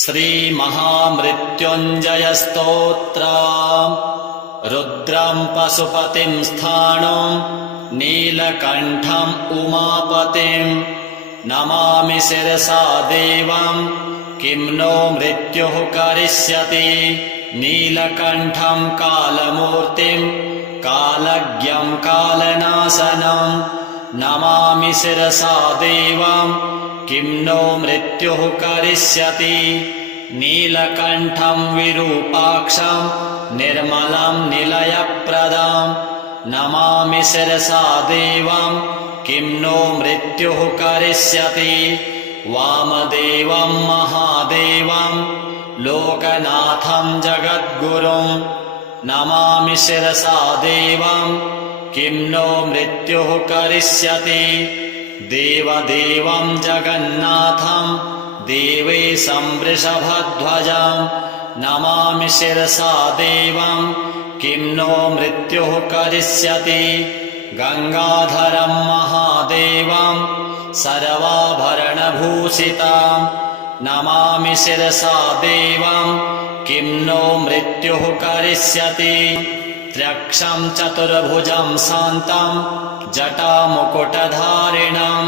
श्रीमहामृत्युञ्जय स्तोत्र। रुद्रं पशुपतिं स्थाणुं नीलकण्ठं उमापतिं नमामि शिरसा देवं किं नो मृत्युः करिष्यति। नीलकण्ठं कालमूर्तिं कालज्ञं कालनाशनं नमामि शिरसा देवं किं नो मृत्युः करिष्यति। नीलकण्ठं विरूपाक्षं निर्मलं निलयप्रदं नमामि शिरसा देवं किं नो मृत्युः करिष्यति। वामदेवं महादेवं लोकनाथं जगद्गुरुं नमामि शिरसा देवं किं नो मृत्युः करिष्यति। देवदेवं जगन्नाथं देवेशं वृषभध्वजं नमामि शिरसा देवं किं नो मृत्युः करिष्यति। गंगाधरं महादेवं सर्वाभरणभूषितं नमामि शिरसा देवं किं नो मृत्युः करिष्यति। त्र्यक्षं चतुर्भुजं शान्तं जटामुकुटधारिणं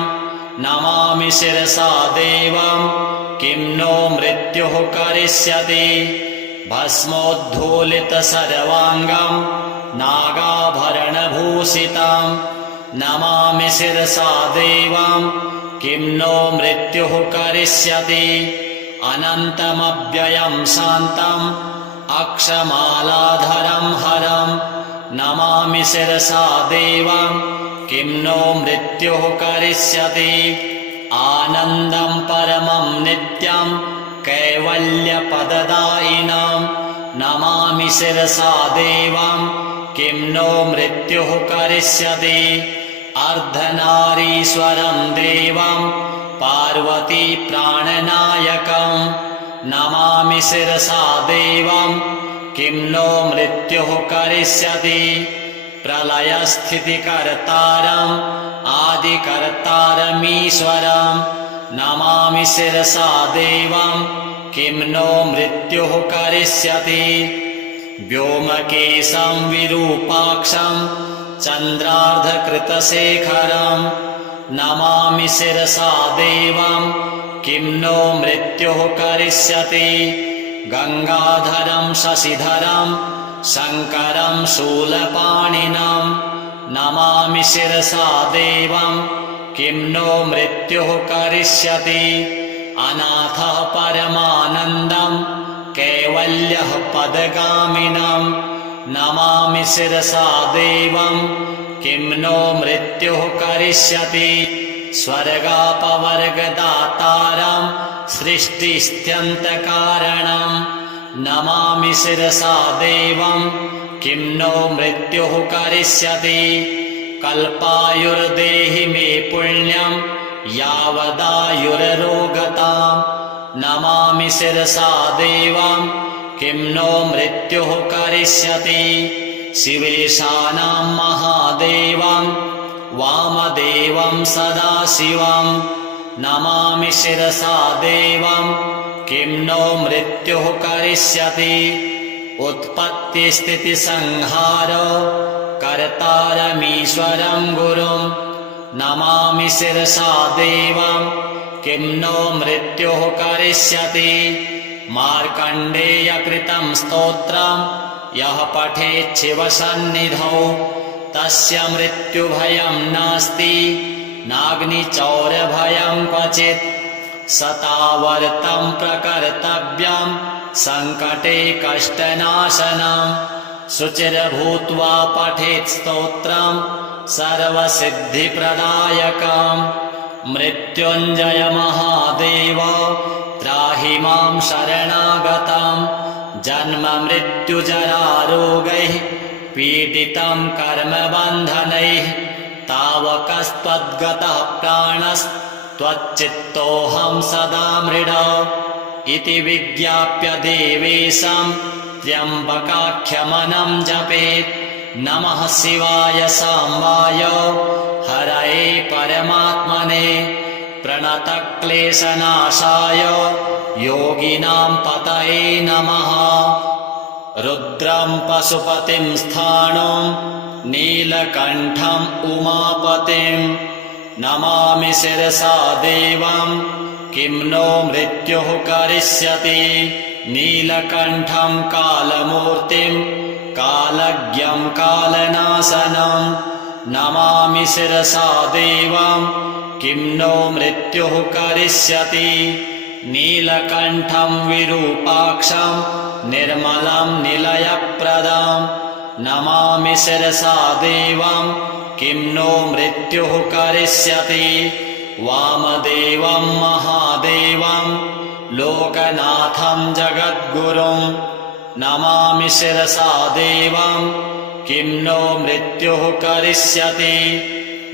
नमामि शिरसा देवं किं नो मृत्युः करिष्यति। भस्मोद्धूलितसर्वाङ्गं नागाभरणभूषितं नमामि शिरसा देवं किं नो मृत्युः करिष्यति। अनन्तमव्ययं शान्तम् अक्षमालाधरं हरं नमामि शिरसा देवं किं नो मृत्युः करिष्यति। आनन्दं परमं नित्यं कैवल्यपददायिनं नमामि शिरसा देवं किं नो मृत्युः करिष्यति। अर्धनारीश्वरं देवं पार्वती प्राणनायकं नमामि शिरसा देवं किं नो मृत्युः करिष्यति। प्रलयस्थितिकर्तारम् आदिकर्तारमीश्वरं नमामि शिरसा देवं किं नो मृत्युः करिष्यति। व्योमकेशं विरूपाक्षं चन्द्रार्धकृतशेखरं नमामि शिरसा देवं किं नो मृत्युः करिष्यति। गंगाधरं शशिधरं शङ्करं शूलपाणिनं नमामि शिरसा देवं किं नो मृत्युः करिष्यति। अनाथः परमानन्दं कैवल्यः पदगामिनं नमामि शिरसा देवं किं नो मृत्युः करिष्यति। स्वर्गापवर्गदातारं सृष्टिस्त्यन्तकारणं नमामि शिरसा देवं किं नो मृत्युः करिष्यति। कल्पायुर्देहि मे पुण्यं यावदायुररोगतां नमामि शिरसा देवं किं नो मृत्युः करिष्यति। शिवेशानां महादेवं वामदेवं सदाशिवं नमामि शिरसा देवं किं नो मृत्युः करिष्यति। उत्पत्तिस्थितिसंहार कर्तारमीश्वरं गुरुं नमामि शिरसा देवं किं नो मृत्युः करिष्यति। मार्कण्डेयकृतं स्तोत्रं यः पठेत् शिवसन्निधौ तस्य मृत्युभयं नास्ति नाग्निचौरभयं क्वचित्। सतावर्तं प्रकर्तव्यं सङ्कटे कष्टनाशनं शुचिर्भूत्वा पठेत् स्तोत्रं सर्वसिद्धिप्रदायकं। मृत्युञ्जय महादेव त्राहि मां शरणागतं जन्म मृत्युजरारोगैः पीडितं कर्मबन्धनैः तावकस्त्वद्गतः प्राणस्त्वच्चित्तोऽहं सदा मृड इति विज्ञाप्य देवेशं त्र्यम्बकाख्यमनं जपेत्। नमः शिवाय साम्बाय हरये परमात्मने प्रणतक्लेशनाशाय योगिनां पतये नमः। रुद्रं पशुपतिं स्थाणुं नीलकण्ठम् उमापतिं नमामि शिरसा देवं किं नो मृत्युः करिष्यति। नीलकण्ठं कालमूर्तिं कालज्ञं कालनाशनं नमामि शिरसा देवं किं नो मृत्युः करिष्यति। नीलकण्ठं विरूपाक्षं निर्मलं निलयप्रदं नमामि शिरसा देवं किं नो मृत्युः करिष्यति। वामदेवं महादेवं लोकनाथं जगद्गुरुं नमामि शिरसा देवं किं नो मृत्युः करिष्यति।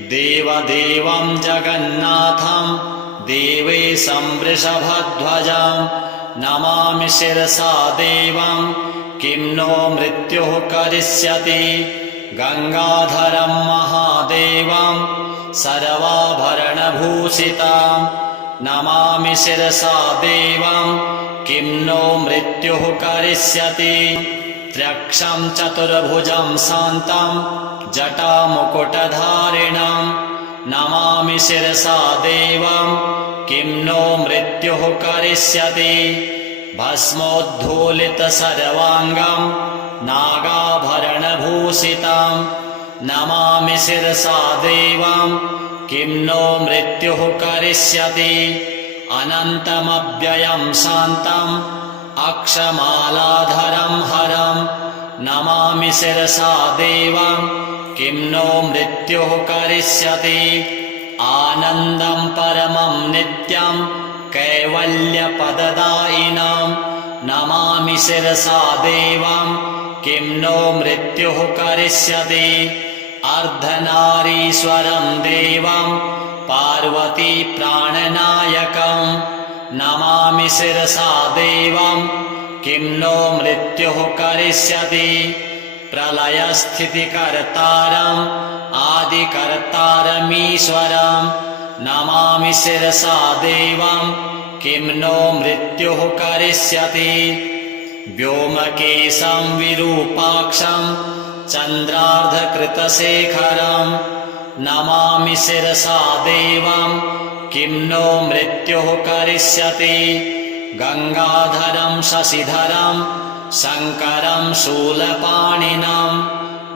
देवदेवं जगन्नाथं देवेशं वृषभध्वजं नमामि शिरसा देवं किं नो मृत्युः करिष्यति। गंगाधरं महादेवं सर्वाभरणभूषितं नमामि शिरसा देवं किं नो मृत्युः करिष्यति। त्र्यक्षं चतुर्भुजं शान्तं जटामुकुटधारिणं नमामि शिरसा देवं किं नो मृत्युः करिष्यति। भस्मोद्धूलितसर्वाङ्गं नागाभरणभूषितं नमामि शिरसा देवं किं नो मृत्युः करिष्यति। अनन्तमव्ययं शान्तम् अक्षमालाधरं हरं नमामि शिरसा देवं किं नो मृत्युः करिष्यति। आनन्दं परमं नित्यं कैवल्यपददायिनं नमामि शिरसा देवं किं नो मृत्युः करिष्यति। अर्धनारीश्वरं देवं पार्वती प्राणनायकं नमामि शिरसा देवं किं नो मृत्युः करिष्यति। प्रलयस्थितिकर्तारम् आदिकर्तारमीश्वरं नमामि शिरसा देवं किं नो मृत्युः करिष्यति। व्योमकेशं विरूपाक्षं चन्द्रार्धकृतशेखरं नमामि शिरसा देवं किं नो मृत्युः करिष्यति। गंगाधरं शशिधरं शङ्करं शूलपाणिनं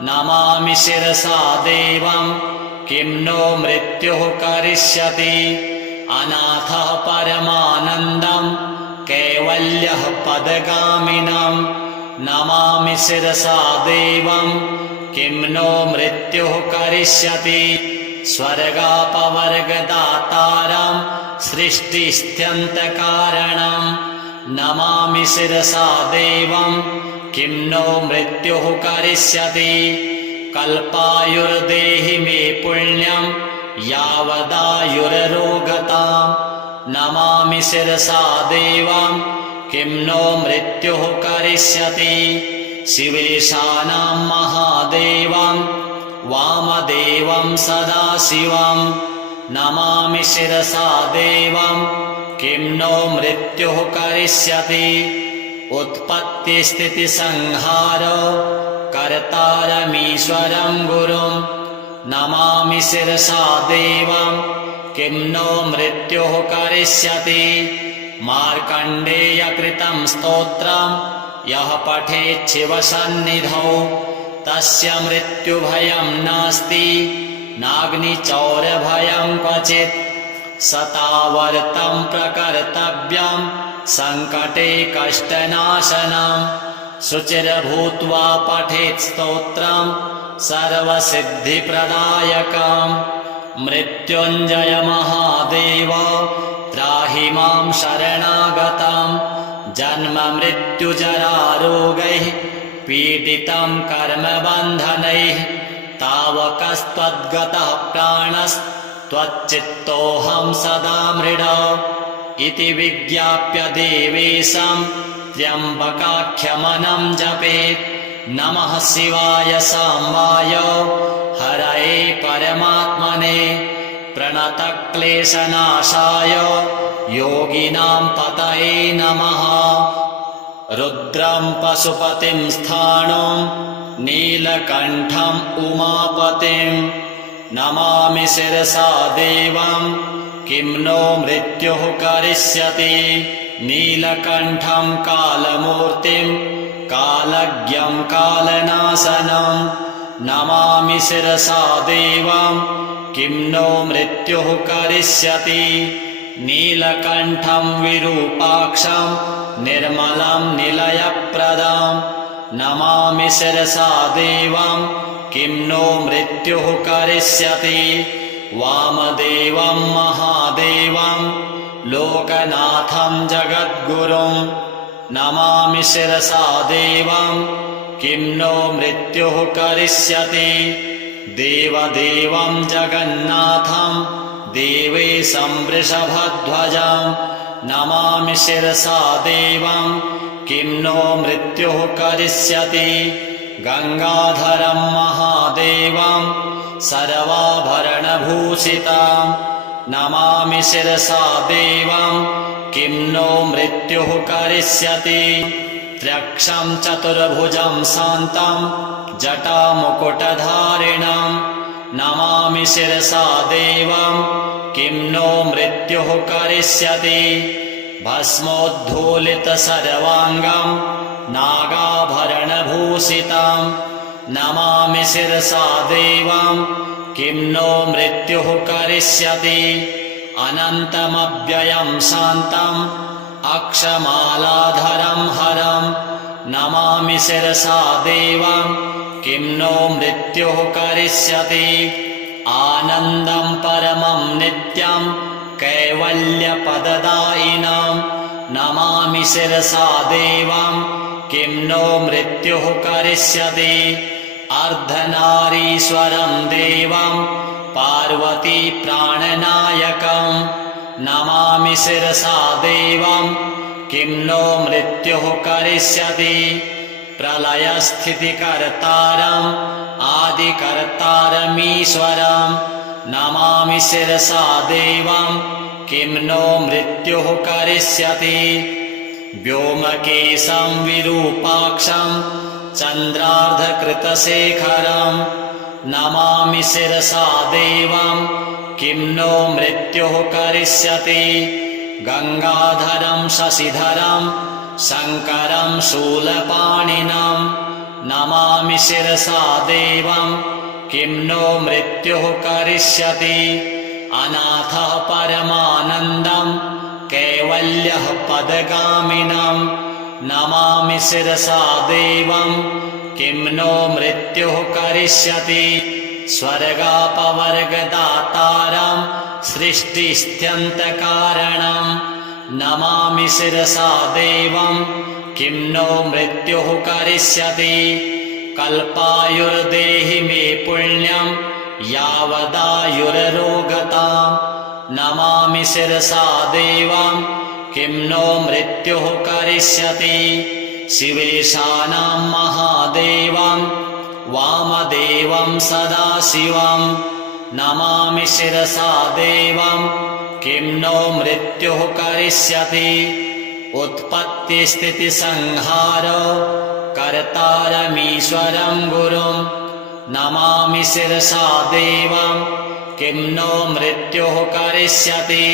नमामि शिरसा देवं किं नो मृत्युः करिष्यति। अनाथः परमानन्दं कैवल्यः पदगामिनं नमामि शिरसा देवं किं नो मृत्युः करिष्यति। स्वर्गापवर्गदातारं सृष्टिस्त्यन्तकारणं नमामि शिरसा देवं किं नो मृत्युः करिष्यति। कल्पायुर्देहि मे पुण्यं यावदायुररोगतां नमामि शिरसा देवं किं नो मृत्युः करिष्यति। शिवेशानां महादेवं वामदेवं सदाशिवं नमामि शिरसा देवं किं नो मृत्युः करिष्यति। उत्पत्तिस्थितिसंहार कर्तारमीश्वरं गुरुं नमामि शिरसा देवं किं नो मृत्युः करिष्यति। मार्कण्डेयकृतं स्तोत्रं यः पठेत् शिवसन्निधौ तस्य मृत्युभयं नास्ति नाग्निचौरभयं क्वचित्। सतावर्तं प्रकर्तव्यं सङ्कटे कष्टनाशनं शुचिर्भूत्वा पठेत् स्तोत्रं सर्वसिद्धिप्रदायकं। मृत्युञ्जय महादेव त्राहि मां शरणागतं जन्म मृत्युजरारोगैः पीडितं कर्मबन्धनैः तावकस्त्वद्गतः प्राणस्त्वच्चित्तोऽहं सदा मृड इति विज्ञाप्य देवेशं त्र्यम्बकाख्यमनं जपेत्। नमः शिवाय साम्बाय हरये परमात्मने प्रणतक्लेशनाशाय योगिनां पतये नमः। रुद्रं पशुपतिं स्थाणुं नीलकण्ठम् उमापतिं नमामि शिरसा देवं किं नो मृत्युः करिष्यति। नीलकण्ठं कालमूर्तिं कालज्ञं कालनाशनं नमामि शिरसा देवं किं नो मृत्युः करिष्यति। नीलकण्ठं विरूपाक्षं निर्मलं निलयप्रदं नमामि शिरसा देवं किं नो मृत्युः करिष्यति। वामदेवं महादेवं लोकनाथं जगद्गुरुं नमामि शिरसा देवं किं नो मृत्युः करिष्यति। देवदेवं जगन्नाथं देवेशं वृषभध्वजं नमामि शिरसा देवं किं नो मृत्युः करिष्यति। गंगाधरं महादेवं सर्वाभरणभूषितं नमामि शिरसा देवं किं नो मृत्युः करिष्यति। त्र्यक्षं चतुर्भुजं शान्तं जटामुकुटधारिणं नमामि शिरसा देवं किं नो मृत्युः करिष्यति। भस्मोद्धूलितसर्वाङ्गं नागाभरणभूषितं नमामि शिरसा देवं किं नो मृत्युः करिष्यति। अनन्तमव्ययं शान्तम् अक्षमालाधरं हरं नमामि शिरसा देवं किं नो मृत्युः करिष्यति। आनन्दं परमं नित्यं कैवल्यपददायिनं नमामि शिरसा देवं किं नो मृत्युः करिष्यति। अर्धनारीश्वरं देवं पार्वती प्राणनायकं नमामि शिरसा देवं किं नो मृत्युः करिष्यति। प्रलयस्थितिकर्तारम् आदिकर्तारमीश्वरं नमामि शिरसा देवं किं नो मृत्युः करिष्यति। व्योमकेशं विरूपाक्षं चन्द्रार्धकृतशेखरं नमामि शिरसा देवं किं नो मृत्युः करिष्यति। गंगाधरं शशिधरं शङ्करं शूलपाणिनं नमामि शिरसा देवं किं नो मृत्युः करिष्यति। अनाथः परमानन्दं कैवल्यः पदगामिनं नमामि शिरसा देवं किं नो मृत्युः करिष्यति। स्वर्गापवर्गदातारं सृष्टिस्त्यन्तकारणं नमामि शिरसा देवं किं नो मृत्युः करिष्यति। कल्पायुर्देहि मे पुण्यं यावदायुररोगतां नमामि शिरसा देवं किं नो मृत्युः करिष्यति। शिवेशानां महादेवं वामदेवं सदाशिवं नमामि शिरसा देवं किं नो मृत्युः करिष्यति। उत्पत्तिस्थितिसंहारो कर्तारमीश्वरं गुरुं नमामि शिरसा देवं किं नो मृत्युः करिष्यति।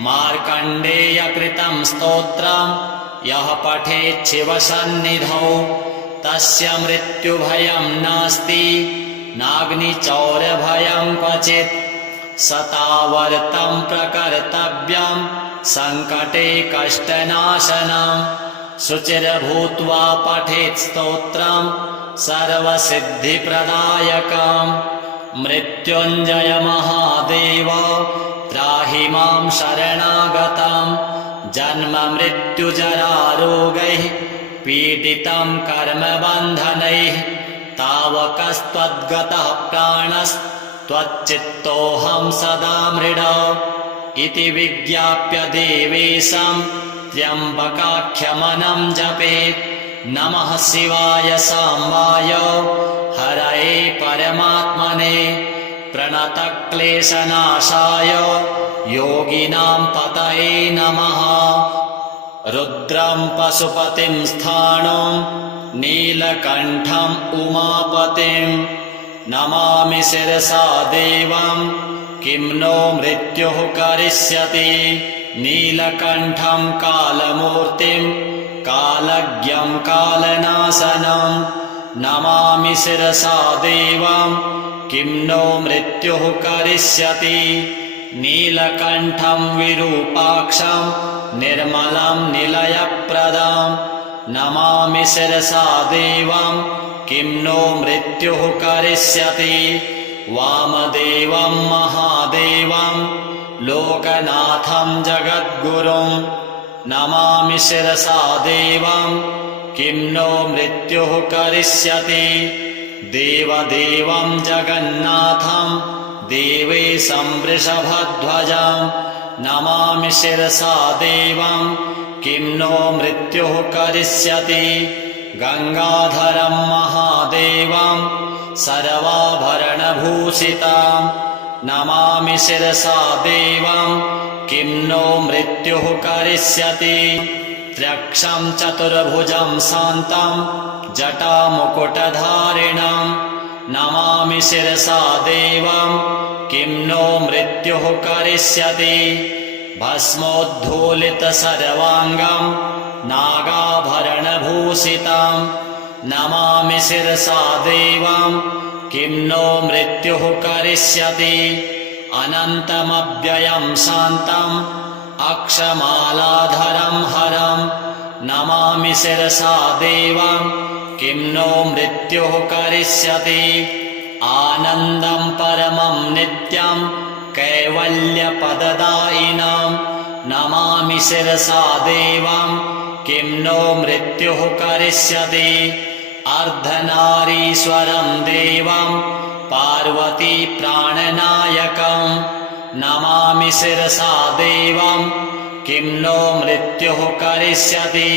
मार्कण्डेयकृतं स्तोत्रं यः पठेत् शिवसन्निधौ तस्य मृत्युभयं नास्ति नाग्निचौरभयं क्वचित्। सतावर्तं प्रकर्तव्यं सङ्कटे कष्टनाशनं शुचिर्भूत्वा पठेत् स्तोत्रं सर्वसिद्धिप्रदायकं। मृत्युञ्जय महादेव त्राहि मां शरणागतं जन्म मृत्युजरारोगैः पीडितं कर्मबन्धनैः तावकस्त्वद्गतः प्राणस्त्वच्चित्तोऽहं सदा मृड इति विज्ञाप्य देवेशं त्र्यम्बकाख्यमनं जपेत्। नमः शिवाय साम्बाय हरये परमात्मने प्रणतक्लेशनाशाय योगिनां पतये नमः। रुद्रं पशुपतिं स्थाणुं नीलकण्ठम् उमापतिं नमामि शिरसा देवं किं नो मृत्युः करिष्यति। नीलकण्ठं कालमूर्तिं कालज्ञं कालनाशनं नमामि शिरसा देवं किं नो मृत्युः करिष्यति। नीलकण्ठं विरूपाक्षं निर्मलं निलयप्रदं नमामि शिरसा देवं किं नो मृत्युः करिष्यति। वामदेवं महादेवं लोकनाथं जगद्गुरुं नमामि शिरसा देवं किं नो मृत्युः करिष्यति। देवदेवं जगन्नाथं देवेशं वृषभध्वजं नमामि शिरसा देवं किं नो मृत्युः करिष्यति। गंगाधरं महादेवं सर्वाभरणभूषितं नमामि शिरसा देवं किं नो मृत्युः करिष्यति। त्र्यक्षं चतुर्भुजं शान्तं जटामुकुटधारिणं नमामि शिरसा देवं किं नो मृत्युः करिष्यति। भस्मोद्धूलितसर्वाङ्गं नागाभरणभूषितं नमामि शिरसा देवं किं नो मृत्युः करिष्यति। अनन्तमव्ययं शान्तम् अक्षमालाधरं हरं नमामि शिरसा देवं किं नो मृत्युः करिष्यति। आनन्दं परमं नित्यं कैवल्यपददायिनं नमामि शिरसा देवं किं नो मृत्युः करिष्यति। अर्धनारीश्वरं देवं पार्वती प्राणनायकं नमामि शिरसा देवं किं नो मृत्युः करिष्यति।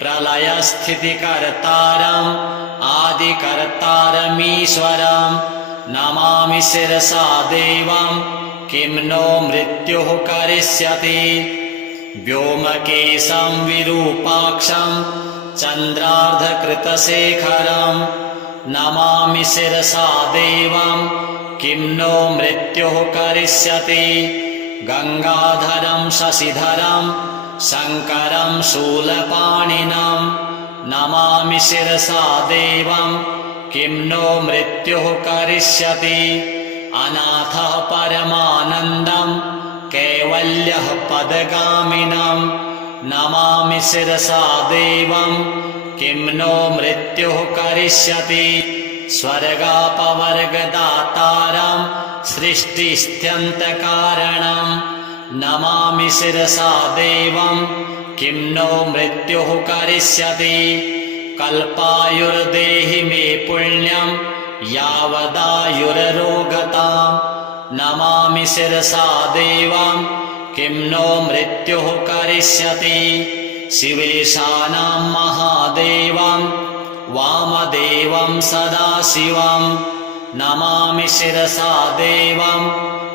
प्रलयस्थितिकर्तारम् आदिकर्तारमीश्वरं नमामि शिरसा देवं किं नो मृत्युः करिष्यति। व्योमकेशं विरूपाक्षं चन्द्रार्धकृतशेखरं नमामि शिरसा देवं किं नो मृत्युः करिष्यति। गंगाधरं शशिधरं शङ्करं शूलपाणिनं नमामि शिरसा देवं किं नो मृत्युः करिष्यति। अनाथः परमानन्दं कैवल्यः पदगामिनं नमामि शिरसा देवं किं नो मृत्युः करिष्यति। स्वर्गापवर्गदातारं सृष्टिस्त्यन्तकारणं नमामि शिरसा देवं किं नो मृत्युः करिष्यति। कल्पायुर्देहि मे पुण्यं यावदायुररोगतां नमामि शिरसा देवं किं नो मृत्युः करिष्यति। शिवेशानां महादेवं वामदेवं सदाशिवं नमामि शिरसा देवं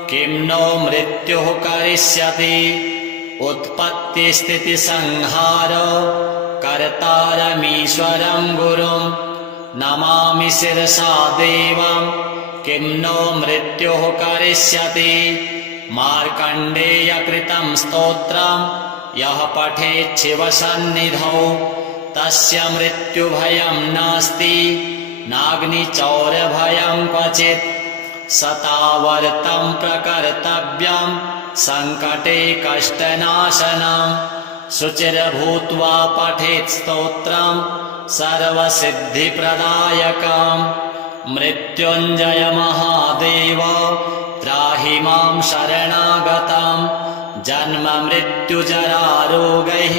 किं नो मृत्युः करिष्यति। उत्पत्तिस्थितिसंहारो कर्तारमीश्वरं गुरुं नमामि शिरसा देवं किं नो मृत्युः करिष्यति। मार्कण्डेयकृतं स्तोत्रं यः पठेत् शिवसन्निधौ तस्य मृत्युभयं नास्ति नाग्निचौरभयं क्वचित्। सतावर्तं प्रकर्तव्यं सङ्कटे कष्टनाशनं शुचिर्भूत्वा पठेत् स्तोत्रं सर्वसिद्धिप्रदायकं। मृत्युञ्जय महादेव त्राहि मां शरणागतं जन्म मृत्युजरारोगैः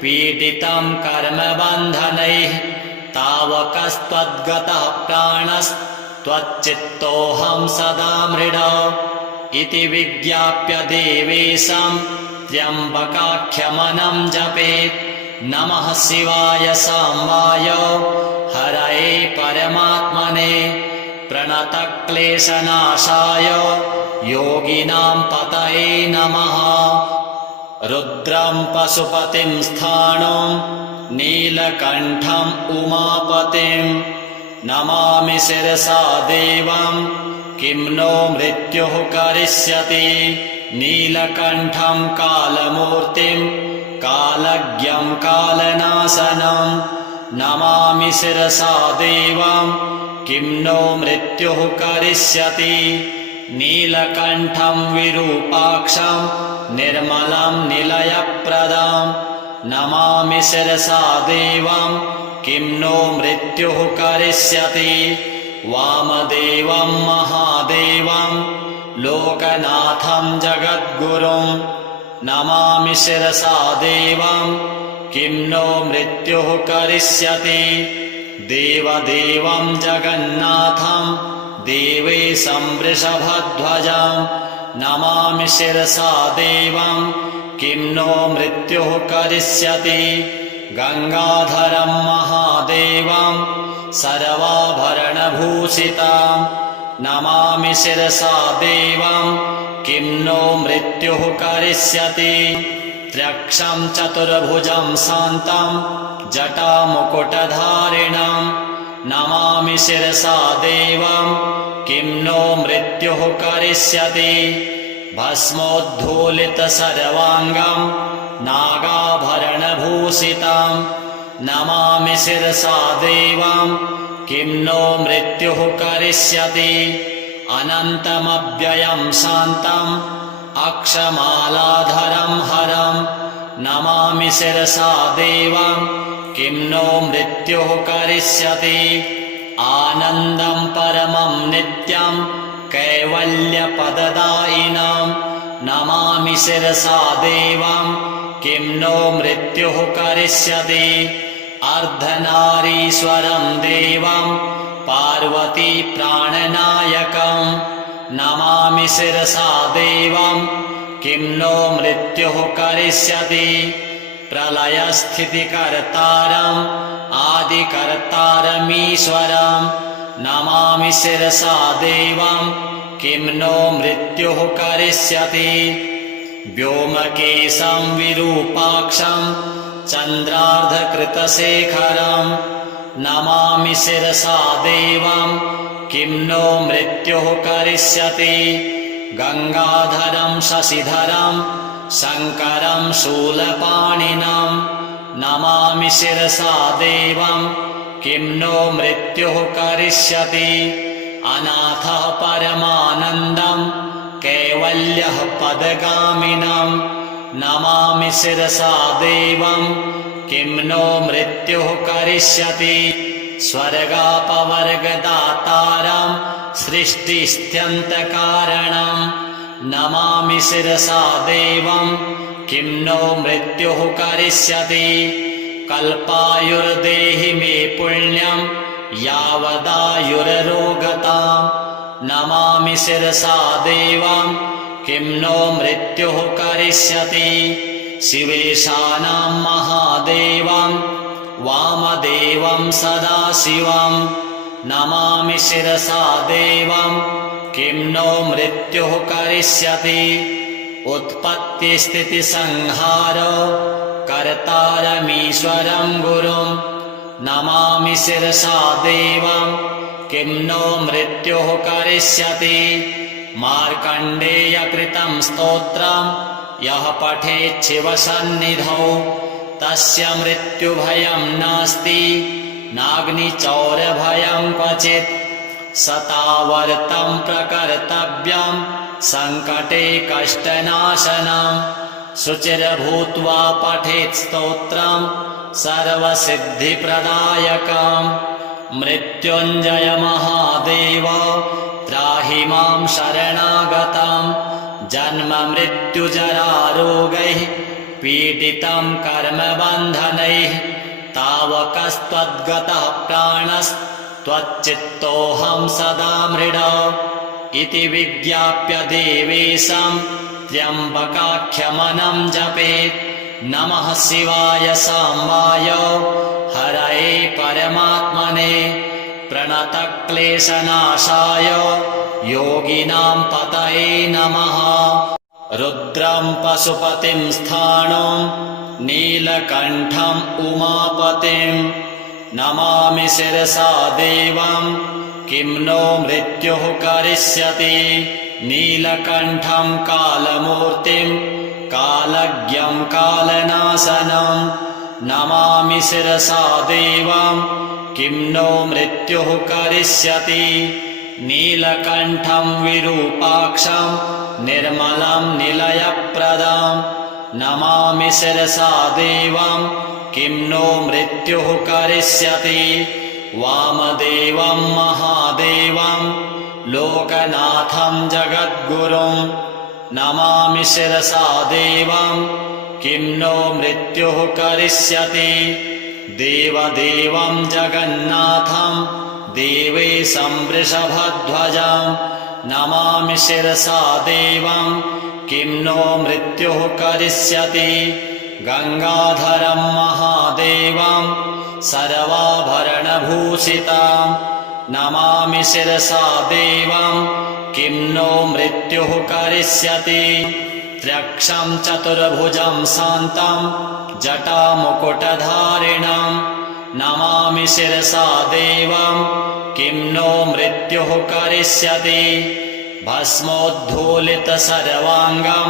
पीडितं कर्मबन्धनैः तावकस्त्वद्गतः प्राणस्त्वच्चित्तोऽहं सदा मृडा इति विज्ञाप्य देवेशं त्र्यम्बकाख्यमनं जपेत्। नमः शिवाय साम्बाय हरये परमात्मने प्रणतक्लेशनाशाय योगिनां पतये नमः। रुद्रं पशुपतिं स्थाणुं नीलकण्ठम् उमापतिं नमामि शिरसा देवं किं नो मृत्युः करिष्यति। नीलकण्ठं कालमूर्तिं कालज्ञं कालनाशनं नमामि शिरसा देवं किं नो मृत्युः करिष्यति। नीलकण्ठं विरूपाक्षं निर्मलं निलयप्रदं नमामि शिरसा देवं किं नो मृत्युः करिष्यति। वामदेवं महादेवं लोकनाथं जगद्गुरुं नमामि शिरसा देवं किं नो मृत्युः करिष्यति। देवदेवं जगन्नाथं देवेशं वृषभध्वजं नमामि शिरसा देवं किं नो मृत्युः करिष्यति। गंगाधरं महादेवं सर्वाभरणभूषितं नमामि शिरसा देवं किं नो मृत्युः करिष्यति। त्र्यक्षं चतुर्भुजं शान्तं जटामुकुटधारिणं नमामि शिरसा देवं किं नो मृत्युः करिष्यति। भस्मोद्धूलितसर्वाङ्गं नागाभरणभूषितं नमामि शिरसा देवं किं नो मृत्युः करिष्यति। अनन्तमव्ययं शान्तम् अक्षमालाधरं हरं नमामि शिरसा देवं किं नो मृत्युः करिष्यति। आनन्दं परमं नित्यं कैवल्यपददायिनं नमामि शिरसा देवं किं नो मृत्युः करिष्यति। अर्धनारीश्वरं देवं पार्वती प्राणनायकं नमामि शिरसा देवं किं नो मृत्युः करिष्यति। प्रलयस्थितिकर्तारम् आदिकर्तारमीश्वरं नमामि शिरसा देवं किं नो मृत्युः करिष्यति। व्योमकेशं विरूपाक्षं चन्द्रार्धकृतशेखरं नमामि शिरसा देवं किं नो मृत्युः करिष्यति। गंगाधरं शशिधरं शङ्करं शूलपाणिनं नमामि शिरसा देवं किं नो मृत्युः करिष्यति। अनाथः परमानन्दं कैवल्यः पदगामिनं नमामि शिरसा देवं किं नो मृत्युः करिष्यति। स्वर्गापवर्गदातारं सृष्टिस्त्यन्तकारणं नमामि शिरसा देवं किं नो मृत्युः करिष्यति। कल्पायुर्देहि मे पुण्यं यावदायुररोगतां नमामि शिरसा देवं किं नो मृत्युः करिष्यति। शिवेशानां महादेवं वामदेवं सदाशिवं नमामि शिरसा देवं किं नो मृत्युः करिष्यति। उत्पत्तिस्थितिसंहार कर्तारमीश्वरं गुरुं नमामि शिरसा देवं किं नो मृत्युः करिष्यति। मार्कण्डेयकृतं स्तोत्रं यः पठेत् शिवसन्निधौ तस्य मृत्युभयं नास्ति नाग्निचौरभयं क्वचित्। सतावर्तं प्रकर्तव्यं सङ्कटे कष्टनाशनं शुचिर्भूत्वा पठेत् स्तोत्रं सर्वसिद्धिप्रदायकं। मृत्युञ्जय महादेव त्राहि मां शरणागतं जन्म मृत्युजरारोगैः पीडितं कर्मबन्धनैः तावकस्त्वद्गतः प्राणस्त्वच्चित्तोऽहं सदा मृडा इति विज्ञाप्य देवेशं त्र्यम्बकाख्यमनं जपेत्। नमः शिवाय साम्बाय हरये परमात्मने प्रणतक्लेशनाशाय योगिनां पतये नमः। रुद्रं पशुपतिं स्थाणुं नीलकण्ठम् उमापतिं नमामि शिरसा देवं किं नो मृत्युः करिष्यति। नीलकण्ठं कालमूर्तिं कालज्ञं कालनाशनं नमामि शिरसा देवं किं नो मृत्युः करिष्यति। नीलकण्ठं विरूपाक्षं निर्मलं निलयप्रदं नमामि शिरसा देवं किं नो मृत्युः करिष्यति। वामदेवं महादेवं लोकनाथं जगद्गुरुं नमामि शिरसा देवं किं नो मृत्युः करिष्यति। देवदेवं जगन्नाथं देवेशं वृषभध्वजं नमामि शिरसा देवं किं नो मृत्युः करिष्यति। गंगाधरं महादेवं सर्वाभरणभूषितं नमामि शिरसा देवं किं नो मृत्युः करिष्यति। त्र्यक्षं चतुर्भुजं शान्तं जटामुकुटधारिणं नमामि शिरसा देवं किं नो मृत्युः करिष्यति। भस्मोद्धूलितसर्वाङ्गं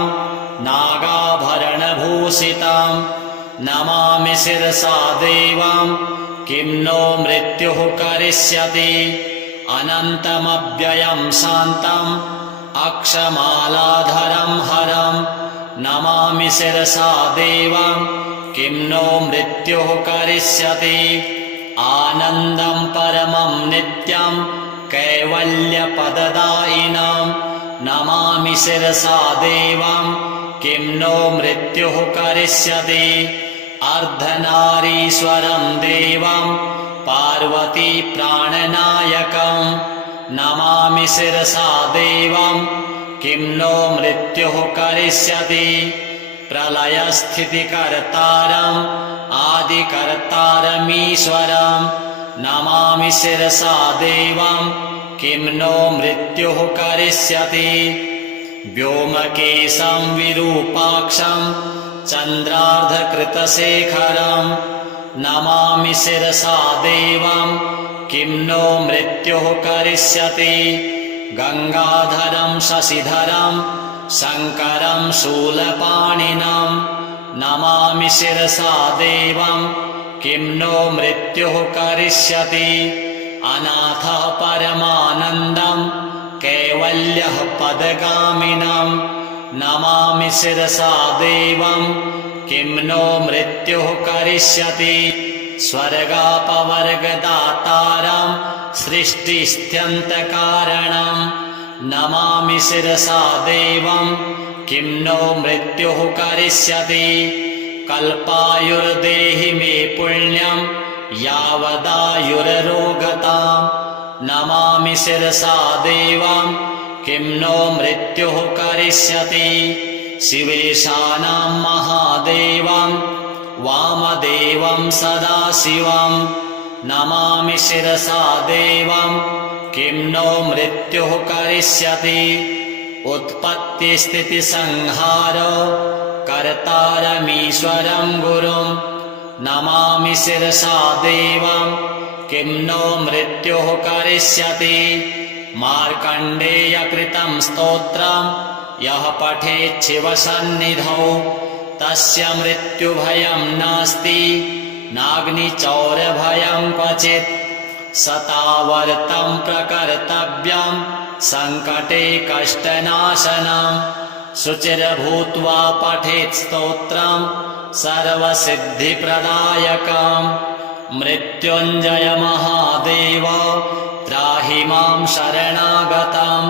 नागाभरणभूषितं नमामि शिरसा देवं किं नो मृत्युः करिष्यति। अनन्तमव्ययं शान्तम् अक्षमालाधरं हरं नमामि शिरसा देवं किं नो मृत्युः करिष्यति। आनन्दं परमं नित्यं कैवल्यपददायिनं नमामि शिरसा देवं किं नो मृत्युः करिष्यति। अर्धनारीश्वरं देवं पार्वती प्राणनायकं नमामि शिरसा देवं किं नो मृत्युः करिष्यति। प्रलयस्थितिकर्तारम् आदिकर्तारमीश्वरं नमामि शिरसा देवं किं नो मृत्युः करिष्यति। व्योमकेशं विरूपाक्षं चन्द्रार्धकृतशेखरं नमामि शिरसा देवं किं नो मृत्युः करिष्यति। गंगाधरं शशिधरं शङ्करं शूलपाणिनं नमामि शिरसा देवं किं नो मृत्युः करिष्यति। अनाथः परमानन्दं कैवल्यः पदगामिनं नमामि शिरसा देवं किं नो मृत्युः करिष्यति। स्वर्गापवर्गदातारं सृष्टिस्त्यन्तकारणं नमामि शिरसा देवं किं नो मृत्युः करिष्यति। कल्पायुर्देहि मे पुण्यं यावदायुररोगतां नमामि शिरसा देवं किं नो मृत्युः करिष्यति। शिवेशानां महादेवं वामदेवं सदाशिवं नमामि शिरसा देवं किं नो मृत्युः करिष्यति। उत्पत्तिस्थितिसंहारो कर्तारमीश्वरं गुरुं नमामि शिरसा देवं किं नो मृत्युः करिष्यति। मार्कण्डेयकृतं स्तोत्रं यः पठेत् शिवसन्निधौ तस्य मृत्युभयं नास्ति नाग्निचौरभयं क्वचित्। सतावर्तं प्रकर्तव्यं सङ्कटे कष्टनाशनं शुचिर्भूत्वा पठेत् स्तोत्रं सर्वसिद्धिप्रदायकं। मृत्युञ्जय महादेव त्राहि मां शरणागतं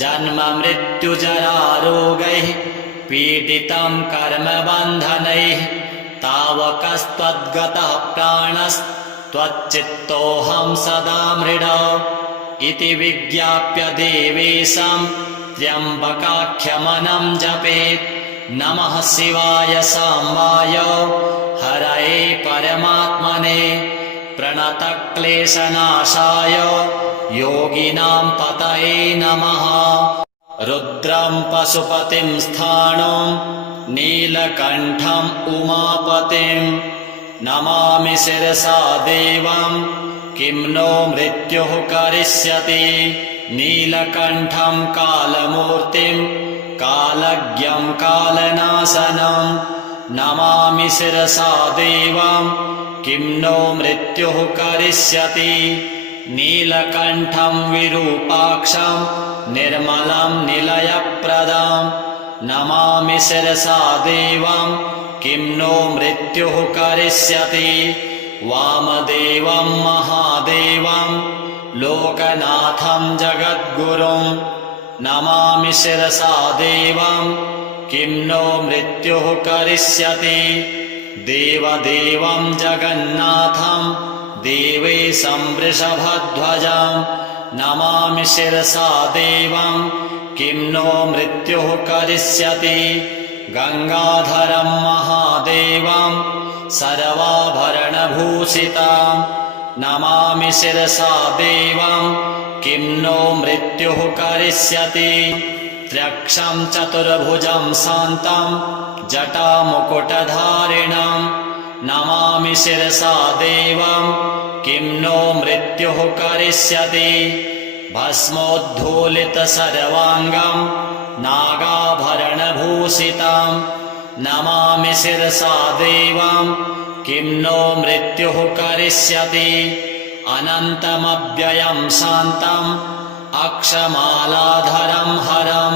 जन्म मृत्युजरारोगैः पीडितं कर्मबन्धनैः तावकस्त्वद्गतः प्राणस्त्वच्चित्तोऽहं सदा मृडा इति विज्ञाप्य देवेशं त्र्यम्बकाख्यमनं जपेत्। नमः शिवाय साम्बाय हरये परमात्मने प्रणतक्लेशनाशाय योगिनां पतये नमः। रुद्रं पशुपतिं स्थाणुं नीलकण्ठम् उमापतिं नमामि शिरसा देवं किं नो मृत्युः करिष्यति। नीलकण्ठं कालमूर्तिं कालज्ञं कालनाशनं नमामि शिरसा देवं किं नो मृत्युः करिष्यति। नीलकण्ठं विरूपाक्षं निर्मलं निलयप्रदं नमामि शिरसा देवं किं नो मृत्युः करिष्यति। वामदेवं महादेवं लोकनाथं जगद्गुरुं नमामि शिरसा देवं किं नो मृत्युः करिष्यति। देवदेवं जगन्नाथं देवेशं वृषभध्वजं नमामि शिरसा देवं किं नो मृत्युः करिष्यति। गंगाधरं महादेवं सर्वाभरणभूषितं नमामि शिरसा देवं किं नो मृत्युः करिष्यति। त्र्यक्षं चतुर्भुजं शान्तं जटामुकुटधारिणं नमामि शिरसा देवं किं नो मृत्युः करिष्यति। भस्मोद्धूलितसर्वाङ्गं नागाभरणभूषितं नमामि शिरसा देवं किं नो मृत्युः करिष्यति। अनन्तमव्ययं शान्तम् अक्षमालाधरं हरं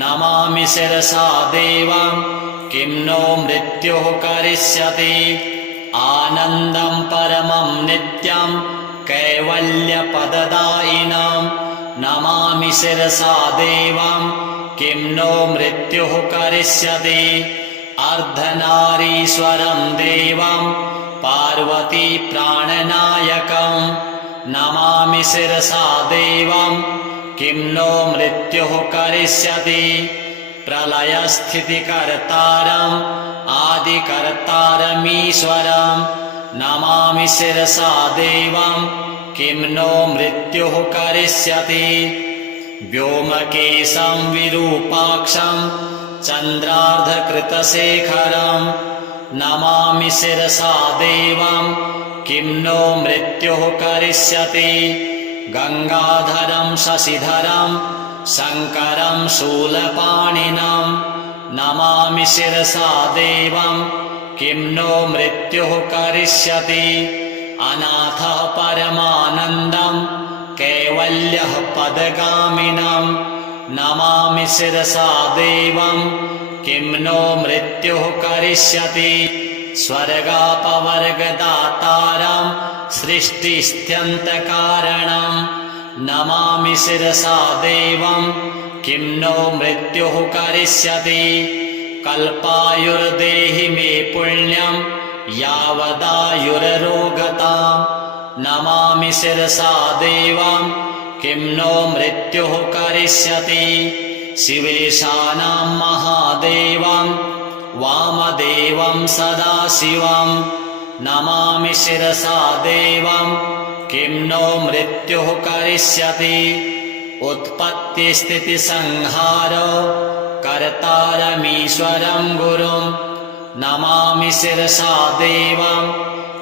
नमामि शिरसा देवं किं नो मृत्युः करिष्यति। आनन्दं परमं नित्यं कैवल्यपददायिनं नमामि शिरसा देवं किं नो मृत्युः करिष्यति। अर्धनारीश्वरं देवं पार्वती प्राणनायकं नमामि शिरसा देवं किं नो मृत्युः करिष्यति। प्रलयस्थितिकर्तारम् आदिकर्तारमीश्वरं नमामि शिरसा देवं किं नो मृत्युः करिष्यति। व्योमकेशं विरूपाक्षं चन्द्रार्धकृतशेखरं नमामि शिरसा देवं किं नो मृत्युः करिष्यति। गंगाधरं शशिधरं शङ्करं शूलपाणिनं नमामि शिरसा देवं किं नो मृत्युः करिष्यति। अनाथः परमानन्दं कैवल्यः पदगामिनं नमामि शिरसा देवं किं नो मृत्युः करिष्यति। स्वर्गापवर्गदातारं सृष्टिस्त्यन्तकारणं नमामि शिरसा देवं किं नो मृत्युः करिष्यति। कल्पायुर्देहि मे पुण्यं यावदायुररोगतां नमामि शिरसा देवं किं नो मृत्युः करिष्यति। शिवेशानां महादेवं वामदेवं सदाशिवं नमामि शिरसा देवं किं नो मृत्युः करिष्यति। उत्पत्तिस्थितिसंहारो कर्तारमीश्वरं गुरुं नमामि शिरसा देवं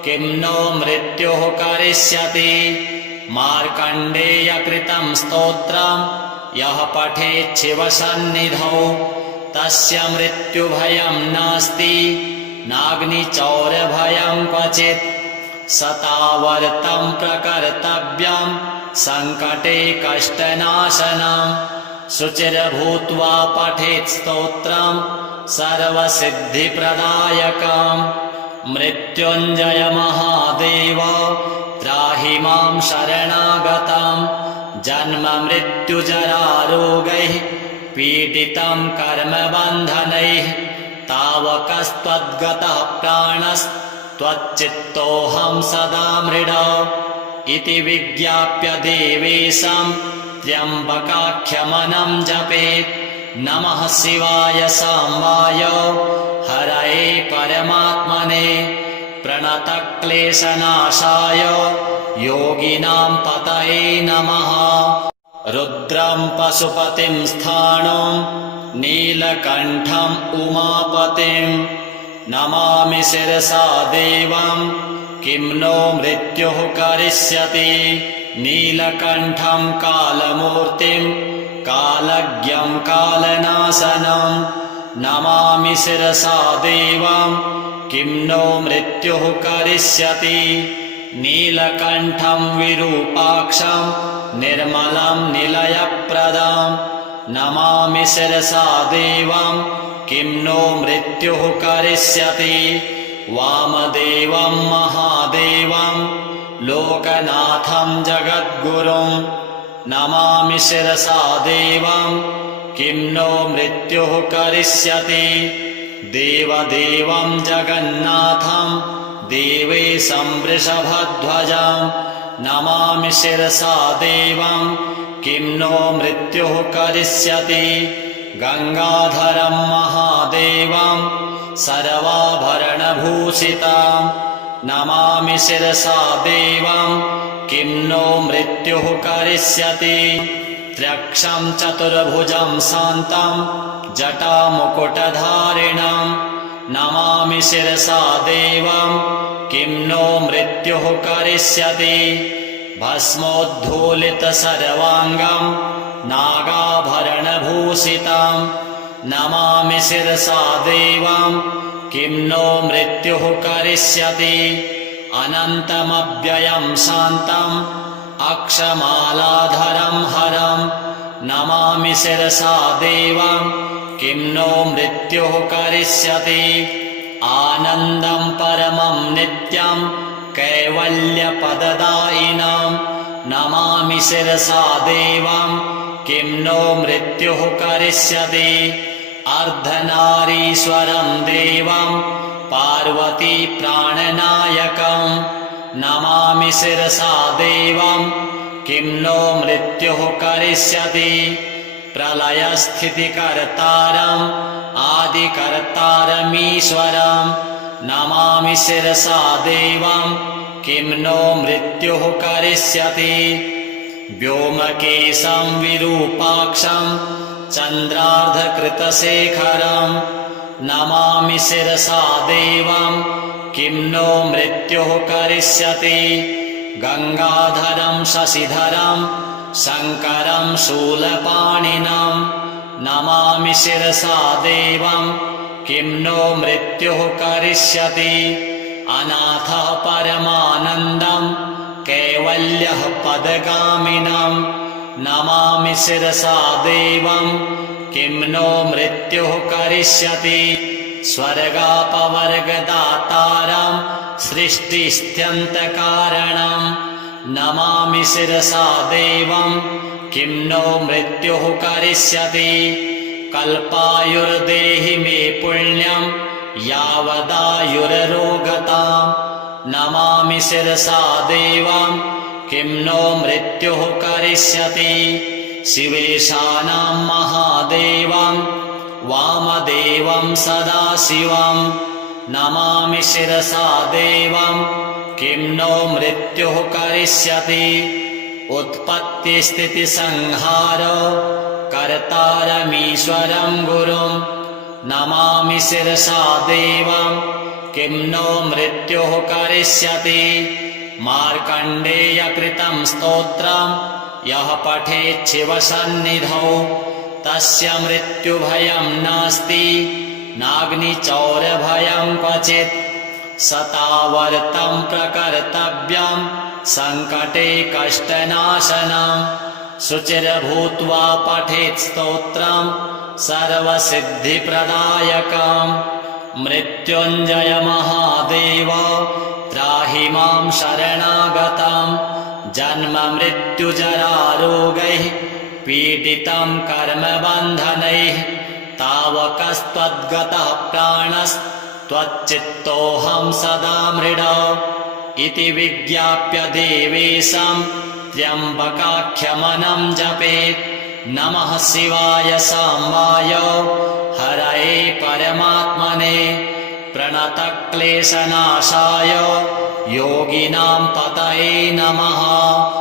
किं नो मृत्युः करिष्यति। मार्कण्डेयकृतं स्तोत्रं यः पठेत् शिवसन्निधौ तस्य मृत्युभयं नास्ति नाग्निचौरभयं क्वचित्। सतावर्तं प्रकर्तव्यं सङ्कटे कष्टनाशनं शुचिर्भूत्वा पठेत् स्तोत्रं सर्वसिद्धिप्रदायकं। मृत्युञ्जय महादेव त्राहि मां शरणागतं जन्म मृत्युजरारोगैः पीडितं कर्मबन्धनैः तावकस्त्वद्गतः प्राणस्त्वच्चित्तोऽहं सदा मृडा इति विज्ञाप्य देवेशं त्र्यम्बकाख्यमनं जपेत्। नमः शिवाय साम्बाय हरये परमात्मने प्रणतक्लेशनाशाय योगिनां पतये नमः। रुद्रं पशुपतिं स्थाणुं नीलकण्ठम् उमापतिं नमामि शिरसा देवं किं नो मृत्युः करिष्यति। नीलकण्ठं कालमूर्तिं कालज्ञं कालनाशनं नमामि शिरसा देवं किं नो मृत्युः करिष्यति। नीलकण्ठं विरूपाक्षं निर्मलं निलयप्रदं नमामि शिरसा देवं किं नो मृत्युः करिष्यति। वामदेवं महादेवं लोकनाथं जगद्गुरुं नमामि शिरसा देवं किं नो मृत्युः करिष्यति। देवदेवं जगन्नाथं देवेशं वृषभध्वजं नमामि शिरसा देवं किं नो मृत्युः करिष्यति। गंगाधरं महादेवं सर्वाभरणभूषितं नमामि शिरसा देवं किं नो मृत्युः करिष्यति। त्र्यक्षं चतुर्भुजं शान्तं जटामुकुटधारिणं नमामि शिरसा देवं किं नो मृत्युः करिष्यति। भस्मोद्धूलितसर्वाङ्गं नागाभरणभूषितं नमामि शिरसा देवं किं नो मृत्युः करिष्यति। अनन्तमव्ययं शान्तम् अक्षमालाधरं हरं नमामि शिरसा देवं किं नो मृत्युः करिष्यति। आनन्दं परमं नित्यं कैवल्यपददायिनं नमामि शिरसा देवं किं नो मृत्युः करिष्यति। अर्धनारीश्वरं देवं पार्वती प्राणनायकं नमामि शिरसा देवं किं नो मृत्युः करिष्यति। प्रलयस्थितिकर्तारम् आदिकर्तारमीश्वरं नमामि शिरसा देवं किं नो मृत्युः करिष्यति। व्योमकेशं विरूपाक्षं चन्द्रार्धकृतशेखरं नमामि शिरसा देवं किं नो मृत्युः करिष्यति। गंगाधरं शशिधरं शङ्करं शूलपाणिनं नमामि शिरसा देवं किं नो मृत्युः करिष्यति। अनाथः परमानन्दं कैवल्यः पदगामिनं नमामि शिरसा देवं किं नो मृत्युः करिष्यति। स्वर्गापवर्गदातारं सृष्टिस्त्यन्तकारणं नमामि शिरसा देवं किं नो मृत्युः करिष्यति। कल्पायुर्देहि मे पुण्यं यावदायुररोगतां नमामि शिरसा देवं किं नो मृत्युः करिष्यति। शिवेशानां महादेवं वामदेवं सदाशिवं नमामि शिरसा देवं किं नो मृत्युः करिष्यति। उत्पत्तिस्थितिसंहार कर्तारमीश्वरं गुरुं नमामि शिरसा देवं किं नो मृत्युः करिष्यति। मार्कण्डेयकृतं स्तोत्रं यः पठेत् शिवसन्निधौ तस्य मृत्युभयं नास्ति नाग्निचौरभयं क्वचित्। सतावर्तं प्रकर्तव्यं सङ्कटे कष्टनाशनं शुचिर्भूत्वा पठेत् स्तोत्रं सर्वसिद्धिप्रदायकं। मृत्युञ्जय महादेव त्राहि मां शरणागतं जन्म मृत्युजरारोगैः पीडितं कर्मबन्धनैः तावकस्त्वद्गतः प्राणस्त्वच्चित्तोऽहं सदा मृडौ इति विज्ञाप्य देवेशं त्र्यम्बकाख्यमनं जपेत्। नमः शिवाय साम्बाय हरये परमात्मने प्रणतक्लेशनाशाय योगिनां पतये नमः।